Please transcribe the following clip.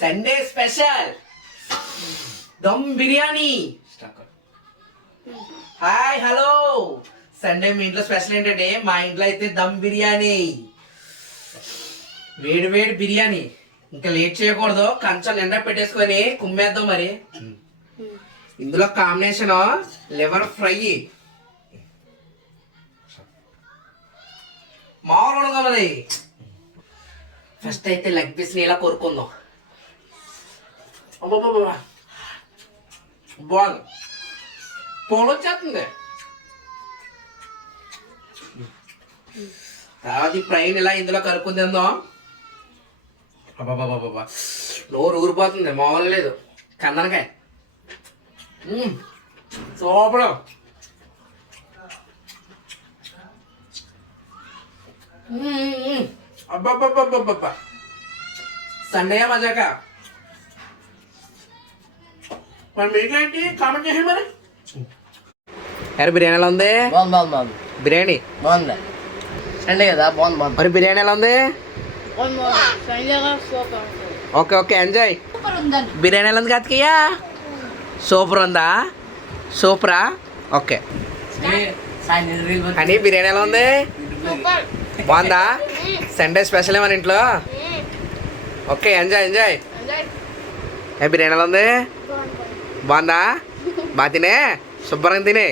Sunday special dum biryani. Hi hello. Sunday మీ ఇంట్లో special ఏంటంటే మా ఇంట్లో అయితే దమ్ బిర్యానీ, వేడి వేడి బిర్యానీ. ఇంకా లేట్ చేయకూడదు, కంచం నిండా పెట్టేసుకొని కుమ్మేద్దాం. మరి ఇందులో కాంబినేషన్ లివర్ ఫ్రై, మామూలుగా మరి. ఫస్ట్ అయితే లెగ్ పీస్ని ఇలా కోరుకుందాం. బాగుంది, పొగ వచ్చేస్తుంది. తర్వాత ఈ ఫ్రైని ఇలా ఇందులో కలుపుకుని తిందాం. అబ్బాబాబాబా, నోరు ఊరిపోతుంది, మామూలు లేదు. కందనకాయ సూపర్. అబ్బాబ్బాబ్బాబ్బా, సండే మజాక. మరి మీకు ఏంటి కామెంట్ చేయండి. మరి అరే బిర్యానీ ఎలా ఉంది? బాగుంది. బిర్యానీ బాగుంది. సండే కదా, బాగుంది. మరి బిర్యానీ ఎలా ఉంది? Okay okay, enjoy. బిర్యానీ ఎలా ఉంది కార్తికేయ? సూపర్ ఉందా? సూపరా? ఓకే. అని బిర్యానీ ఎలా ఉంది? బాగుందా? సండే స్పెషల్ మన ఇంట్లో. Okay, enjoy enjoy. బిర్యానీ ఎలా ఉంది? బాగుందా? బాగా తినే, శుభ్రంగా తినే.